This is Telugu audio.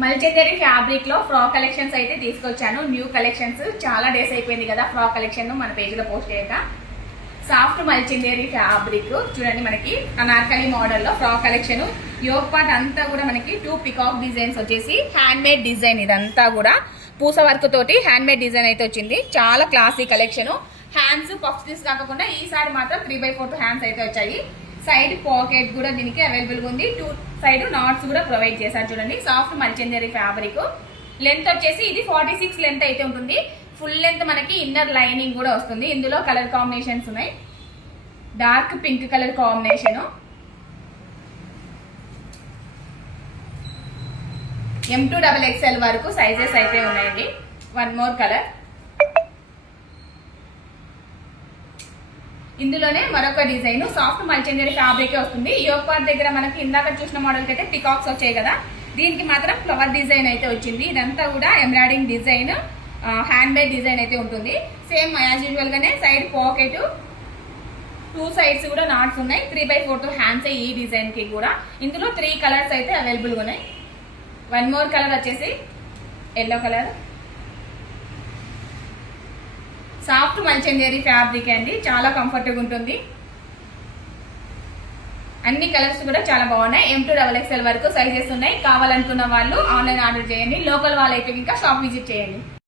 మల్చేతేరి ఫ్యాబ్రిక్ లో ఫ్రాక్ కలెక్షన్స్ అయితే తీసుకొచ్చాను. న్యూ కలెక్షన్స్, చాలా డేస్ అయిపోయింది కదా ఫ్రాక్ కలెక్షన్ మన పేజ్ లో పోస్ట్ చేయక. సాఫ్ట్ మల్చిందేరి ఫ్యాబ్రిక్ చూడండి, మనకి అనార్కలి మోడల్ లో ఫ్రాక్ కలెక్షన్. యోగ్ పార్ట్ అంతా కూడా మనకి 2 పికాక్ డిజైన్స్ వచ్చేసి హ్యాండ్ మేడ్ డిజైన్. ఇదంతా కూడా పూస వర్క్ తోటి హ్యాండ్ మేడ్ డిజైన్ అయితే వచ్చింది. చాలా classy collection. Hands puff sleeves కాకుండా ఈసారి మాత్రం 3/4 హ్యాండ్స్ అయితే వచ్చాయి. సైడ్ పాకెట్ కూడా దీనికి అవైలబుల్ గా ఉంది. 2 సైడ్ నాట్స్ కూడా ప్రొవైడ్ చేశారు. చూడండి, సాఫ్ట్ మల్చిందేరి ఫ్యాబ్రిక్. లెంత్ వచ్చేసి ఇది 46 లెంత్ అయితే ఉంటుంది. ఫుల్ లెంత్ మనకి ఇన్నర్ లైనింగ్ కూడా వస్తుంది. ఇందులో కలర్ కాంబినేషన్స్ ఉన్నాయి. Dark pink colour combination, M2XXL వరకు సైజెస్ అయితే ఉన్నాయండి. One more colour. ఇందులోనే మరొక డిజైన్ సాఫ్ట్ మల్చిందేరి ఫ్యాబ్రిక్ వస్తుంది. యోగ్ పార్ట్ దగ్గర మనకి ఇందాక చూసిన మోడల్ కి అయితే పికాక్స్ వచ్చాయి కదా, దీనికి మాత్రం ఫ్లవర్ డిజైన్ అయితే వచ్చింది. ఇదంతా కూడా embroidering design, hand made design అయితే ఉంటుంది. సేమ్ యాజ్ యూజువల్ గానే సైడ్ పాకెట్, 2 సైడ్స్ కూడా నాట్స్ ఉన్నాయి. 3/4 హ్యాండ్స్ ఈ డిజైన్ కి కూడా. ఇందులో 3 కలర్స్ అయితే అవైలబుల్ గా ఉన్నాయి. వన్ మోర్ కలర్ వచ్చేసి ఎల్లో కలర్. సాఫ్ట్ మల్చిందేరి ఫ్యాబ్రిక్ అండి, చాలా కంఫర్టబుల్ ఉంటుంది. అన్ని కలర్స్ కూడా చాలా బాగున్నాయి. M2XXL వరకు సైజెస్ ఉన్నాయి. కావాలనుకున్న వాళ్ళు ఆన్లైన్ ఆర్డర్ చేయండి. లోకల్ వాళ్ళు అయితే ఇంకా షాప్ విజిట్ చేయండి.